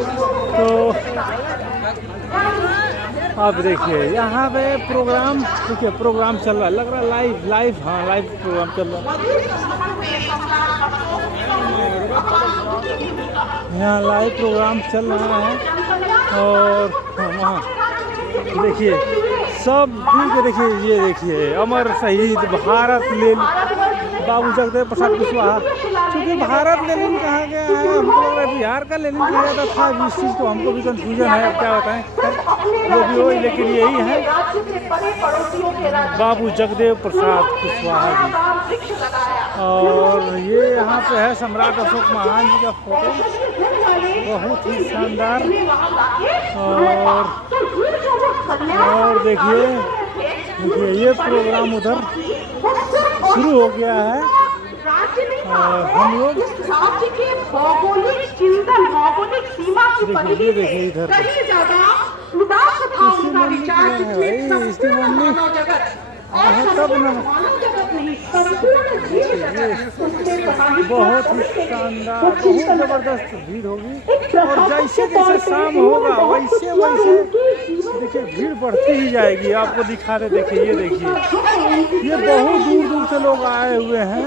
तो आप देखिए यहाँ पे प्रोग्राम, देखिए प्रोग्राम चल रहा है, लग रहा है लाइव, हाँ लाइव प्रोग्राम चल रहा है। यहाँ लाइव प्रोग्राम चल रहा है और वहाँ देखिए सब भी, देखिए ये देखिए अमर शहीद भारत लेनिन बाबू जगदेव प्रसाद कुशवाहा। क्योंकि भारत लेनिन कहा गया है, हमको लग रहा है बिहार का लेनिन कहा जाता था। इस चीज़ को हमको भी कंफ्यूजन है, अब क्या बताएं, जो भी हो, लेकिन यही है बाबू जगदेव प्रसाद कुशवाहा जी। और ये यहाँ पे है सम्राट अशोक महान जी का फोटो, बहुत ही शानदार। और देखिए ये प्रोग्राम उधर शुरू हो गया है। हम लोग राज्य के भौगोलिक चिंतन, भौगोलिक सीमा की परिधि देखिए इधर उदास था उनका विचार, जिसमें संपूर्ण मानव जगत और संपूर्ण मानव जगत नहीं, संपूर्ण जीव जगत उसमें समाहित था। बहुत ही शानदार, बहुत जबरदस्त भीड़ होगी। और जैसे जैसे शाम होगा वैसे वैसे देखिए भीड़ बढ़ती ही जाएगी। आपको दिखा रहे, देखिए ये देखिए, ये बहुत दूर दूर से लोग आए हुए हैं,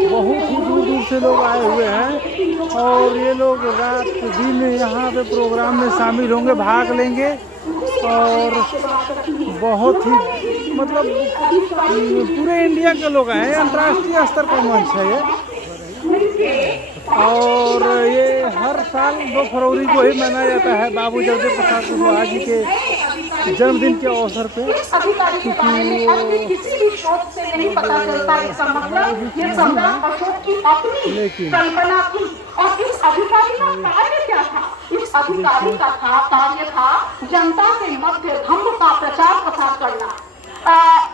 बहुत ही दूर दूर से लोग आए हुए हैं। और ये लोग रात दिन यहाँ पे प्रोग्राम में शामिल होंगे, भाग लेंगे। और बहुत ही मतलब पूरे इंडिया के लोग आए हैं, अंतर्राष्ट्रीय स्तर का मंच है ये। और ये हर साल 2 फरवरी को ही मनाया जाता है बाबू जगदेव प्रसाद कुशवाहा जी के जन्मदिन के अवसर पे। किसी भी शोध से नहीं पता चलता इसका मतलब ये सम्राट अशोक की अपनी कल्पना थी। और इस अधिकारी का कार्य क्या था? इस अधिकारी का कार्य था जनता के मध्य धर्म का प्रचार प्रसार करना,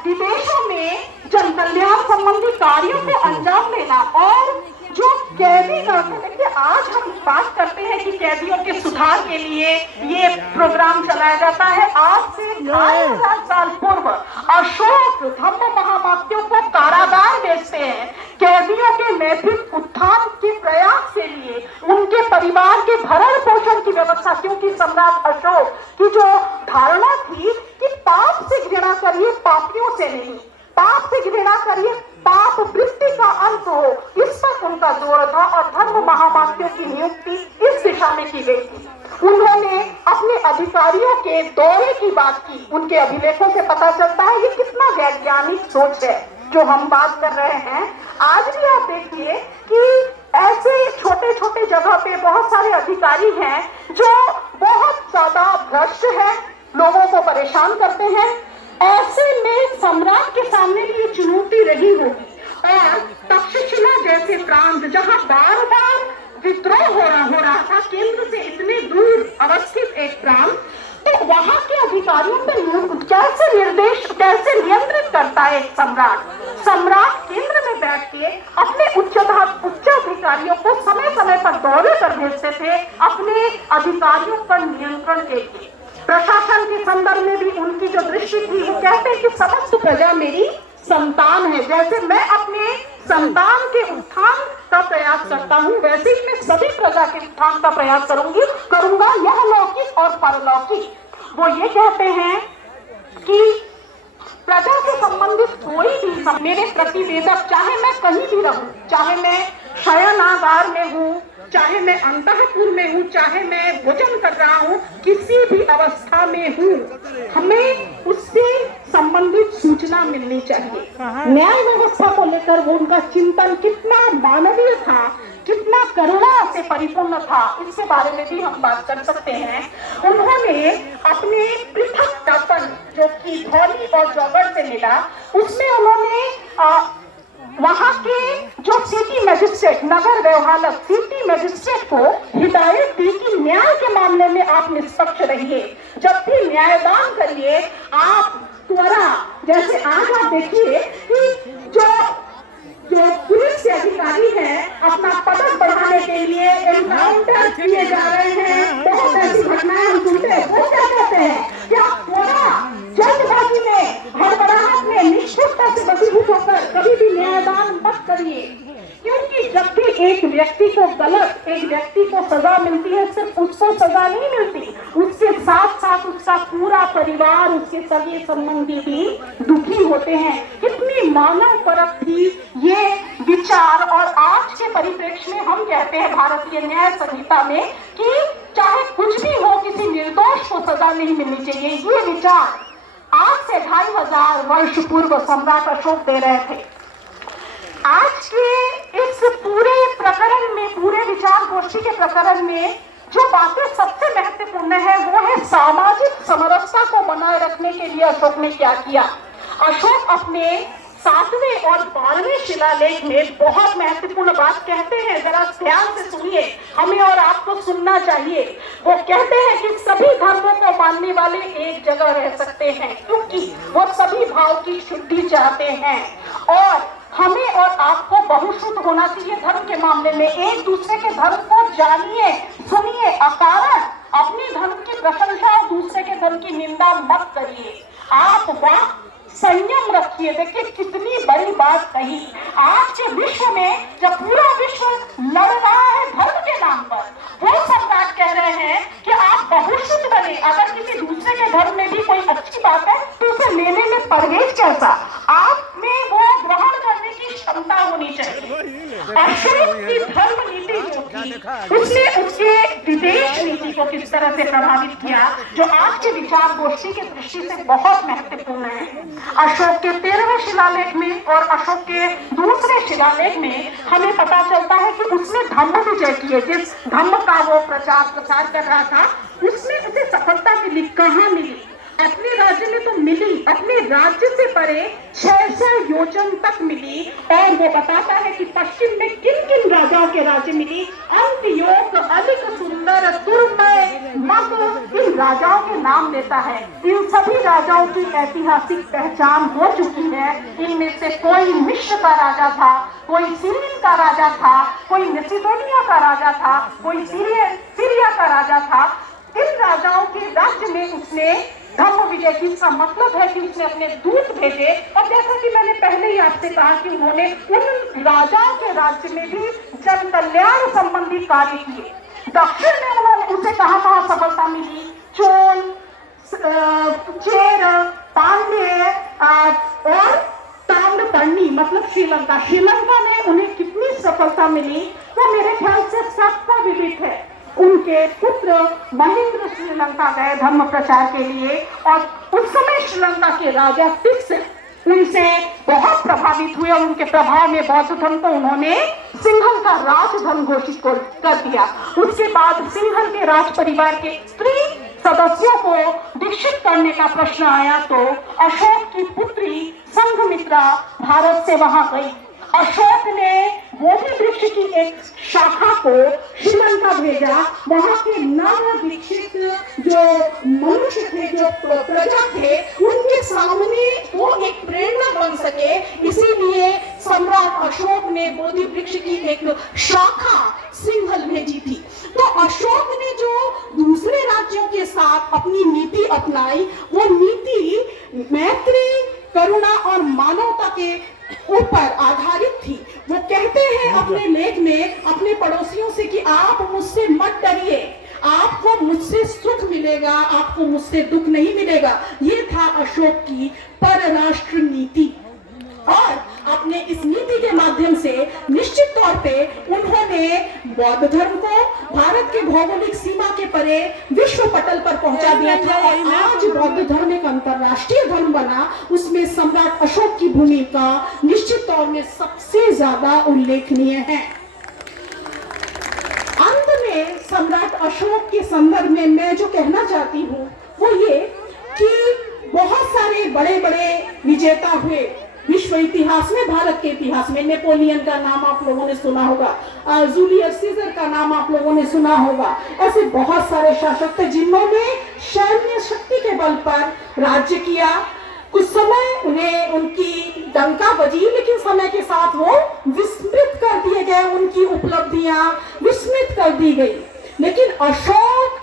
विदेशों में जन कल्याण संबंधी कार्यों को अंजाम देना। और जो कैदी, देखिए आज हम बात करते हैं कि कैदियों के सुधार के लिए ये प्रोग्राम चलाया जाता है। आज से 2,500 साल पूर्व अशोक धम्म महावाक्यों को कारागार भेजते हैं कैदियों के नैतिक उत्थान के प्रयास के लिए, उनके परिवार के भरण पोषण की व्यवस्था। क्योंकि सम्राट अशोक की जो धारणा थी कि पाप से घृणा करिए, पापियों से नहीं, पाप से घृणा करिए, पाप वृत्ति का अंत हो, इस पर उनका जोर था। और धर्म महावाक्यों की नियुक्ति इस दिशा में की गई थी। उन्होंने अपने अधिकारियों के दौरे की बात की, उनके अभिलेखों से पता चलता है ये कितना वैज्ञानिक सोच है जो हम बात कर रहे हैं। आज भी आप देखिए कि ऐसे छोटे छोटे जगह पे बहुत सारे अधिकारी हैं जो बहुत ज्यादा भ्रष्ट हैं, लोगों को परेशान करते हैं। ऐसे में सम्राट के सामने भी ये चुनौती रही होगी। और तक्षशिला जैसे प्रांत जहां बार बार विद्रोह हो रहा था, केंद्र से इतने दूर अवस्थित एक प्रांत, तो वहां के अधिकारियों पर कैसे नियंत्रित करता है एक सम्राट? सम्राट केंद्र में बैठ के अपने उच्चाधिकारियों को समय समय पर दौरे पर भेजते थे अपने अधिकारियों पर नियंत्रण के लिए। प्रशासन के संदर्भ में भी उनकी जो दृष्टि थी, वो कहते हैं कि समस्त प्रजा मेरी संतान है। जैसे मैं अपने संतान के उत्थान का प्रयास करता हूँ, वैसे ही मैं सभी प्रजा के उत्थान का प्रयास करूंगा, यह लौकिक और परलौकिक। वो ये कहते हैं कि प्रजा से संबंधित कोई भी मेरे प्रतिवेदक, चाहे मैं कहीं भी रहूं, चाहे मैं शयनागार में हूँ, चाहे मैं अंतःपुर में हूँ, चाहे मैं भोजन कर रहा हूँ, किसी भी अवस्था में हूँ, हमें उससे संबंधित सूचना मिलनी चाहिए। न्याय व्यवस्था को लेकर वो उनका चिंतन कितना मानवीय था, कितना करुणा से परिपूर्ण था, इसके बारे में भी हम बात कर सकते हैं। उन्होंने अपने पृथक दर्पण जो कि धौली और जौगढ़ से मिला, उसमें उन्होंने वहां के जो सिटी मजिस्ट्रेट, नगर व्यवहारक सिटी मजिस्ट्रेट को हिदायत दी कि न्याय के मामले में आप निष्पक्ष रहिए, जब भी न्यायदान करिए आप त्वरा, जैसे आज आप देखिए कि जो पुलिस के अधिकारी हैं अपना पदक बढ़ाने के लिए एनकाउंटर किए जा रहे हैं, बहुत ऐसी घटनाएं हम सुनते हैं। वो क्या कहते हैं कि आप त्वरा, जल्दबाजी में, हड़बड़ाहट में, निष्ठुरता से वशीभूत होकर कभी भी न्यायदान मत करिए। क्योंकि जब भी एक व्यक्ति को सजा मिलती है, सिर्फ उसको सजा नहीं मिलती, उसके साथ साथ उसका पूरा परिवार, उसके सगे संबंधी भी दुखी होते हैं। कितनी मानव परख थी ये विचार। और आज के परिप्रेक्ष्य में हम कहते हैं भारतीय न्याय संहिता में कि चाहे कुछ भी हो, किसी निर्दोष को सजा नहीं मिलनी चाहिए। ये विचार आज से 2500 वर्ष पूर्व सम्राट अशोक दे रहे थे। आज के इस पूरे प्रकरण में, पूरे विचार गोष्ठी के प्रकरण में जो बातें सबसे महत्वपूर्ण है वो है सामाजिक समरसता को बनाए रखने के लिए अशोक ने क्या किया। अशोक अपने 7वें और 12वें शिलालेख में बहुत महत्वपूर्ण बात कहते हैं, जरा ध्यान से सुनिए, हमें और आपको सुनना चाहिए। वो कहते हैं कि सभी धर्मों को मानने वाले एक जगह रह सकते हैं क्योंकि वो सभी भाव की शुद्धि चाहते हैं। और हमें और आपको बहुशुद्ध होना चाहिए धर्म के मामले में। एक दूसरे के धर्म को जानिए, सुनिए, अकारण अपने धर्म की प्रशंसा और दूसरे के धर्म की निंदा मत करिए। आप वाक संयम रखिए। देखिए कितनी बड़ी बात कही। आज के विश्व में जब पूरा विश्व लड़ रहा है धर्म के नाम पर, वो सम्राट कह रहे हैं कि आप बहुशुद्ध बने। अगर किसी दूसरे के धर्म में भी कोई अच्छी बात है तो उसे लेने में परहेज कैसा, आप में वो ग्रहण करने की क्षमता होनी चाहिए। अशोक की धर्म नीति जो थी, उसने उसके विदेश नीति को किस तरह से प्रभावित किया, जो आज के विचार गोष्ठी की दृष्टि से बहुत महत्वपूर्ण है। अशोक के 13वें शिलालेख में और अशोक के दूसरे शिलालेख में हमें पता चलता है कि उसने धम्म विजय किए। जिस धम्म का वो प्रचार कर रहा था, उसमें उसे सफलता मिली। कहाँ मिली? अपने राज्य में तो मिली, अपने राज्य से परे 600 योजन तक मिली। और वो बताता है कि पश्चिम में किन किन राजाओं के राज्य मिली। अंतयोग, अधिक सुंदर, दुर्मय, मग, इन राजाओं के नाम लेता है। इन सभी राजाओं की ऐतिहासिक पहचान हो चुकी है। इनमें से कोई मिस्र का राजा था, कोई सीरियन का राजा था, कोई मैसिडोनिया का राजा था, कोई सीरिया का राजा था। इन राजाओं के राज्य में उसने धम्म विजय की। इसका मतलब है कि उसने अपने दूत भेजे। और जैसा कि मैंने पहले ही आपसे कहा कि उन्होंने उन राजाओं के राज्य में भी जन कल्याण संबंधी कार्य किए। दक्षिण में उन्होंने उसे कहाँ सफलता मिली? चोल, चेर, पांड्य और ताम्रपर्णी, मतलब श्रीलंका। श्रीलंका में उन्हें कितनी सफलता मिली वो मेरे ख्याल से सबका विदित है। उनके पुत्र महेंद्र श्रीलंका गए धर्म प्रचार के लिए और उस समय श्रीलंका के राजा टिक्स उनसे बहुत प्रभावित हुए और उनके प्रभाव में बौद्ध धर्म को उन्होंने सिंहल का राजधर्म घोषित कर दिया। उसके बाद सिंहल के राज परिवार के स्त्री सदस्यों को दीक्षित करने का प्रश्न आया तो अशोक की पुत्री संघमित्रा भारत से वहां गई। अशोक ने बोधि वृक्ष की एक शाखा को श्रीलंका भेजा। वहां के नव दीक्षित जो मनुष्य थे, जो प्रजा थे, उनके सामने वो एक प्रेरणा बन सके, इसीलिए सम्राट अशोक ने बोधि वृक्ष की एक शाखा सिंहल भेजी थी। तो अशोक ने जो दूसरे राज्यों के साथ अपनी नीति अपनाई, वो नीति मैत्री, करुणा और मानवता के ऊपर आधारित थी। वो कहते हैं अपने लेख में अपने पड़ोसियों से कि आप मुझसे मत डरिए, आपको मुझसे सुख मिलेगा, आपको मुझसे दुख नहीं मिलेगा। ये था अशोक की परराष्ट्र नीति। और अपने इस नीति के माध्यम से निश्चित तौर पे उन्होंने बौद्ध धर्म को भारत के भौगोलिक सीमा के परे विश्व पटल पर पहुंचा दिया था। और आज बौद्ध धर्म एक अंतरराष्ट्रीय धर्म बना, उसमें सम्राट अशोक की भूमिका निश्चित तौर में सबसे ज्यादा उल्लेखनीय है। अंत में सम्राट अशोक के संदर्भ में मैं जो कहना चाहती हूँ वो ये कि बहुत सारे बड़े बड़े विजेता हुए विश्व इतिहास में, भारत के इतिहास में। नेपोलियन का नाम आप लोगों ने सुना होगा, जूलियस सीजर का नाम आप लोगों ने सुना होगा। ऐसे बहुत सारे शासक थे जिन्होंने सैन्य शक्ति के बल पर राज्य किया। कुछ समय उन्हें उनकी डंका बजी, लेकिन समय के साथ वो विस्मृत कर दिए गए, उनकी उपलब्धियां विस्मृत कर दी गई। लेकिन अशोक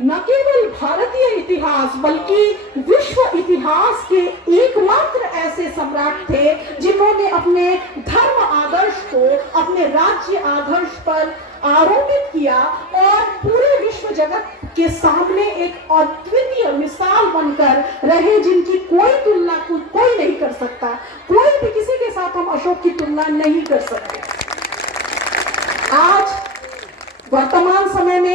न केवल भारतीय इतिहास बल्कि विश्व इतिहास के एकमात्र ऐसे सम्राट थे जिन्होंने अपने धर्म आदर्श को अपने राज्य आदर्श पर आरोपित किया और पूरे विश्व जगत के सामने एक अद्वितीय मिसाल बनकर रहे, जिनकी कोई तुलना कोई नहीं कर सकता। कोई भी किसी के साथ हम अशोक की तुलना नहीं कर सकते। आज वर्तमान समय में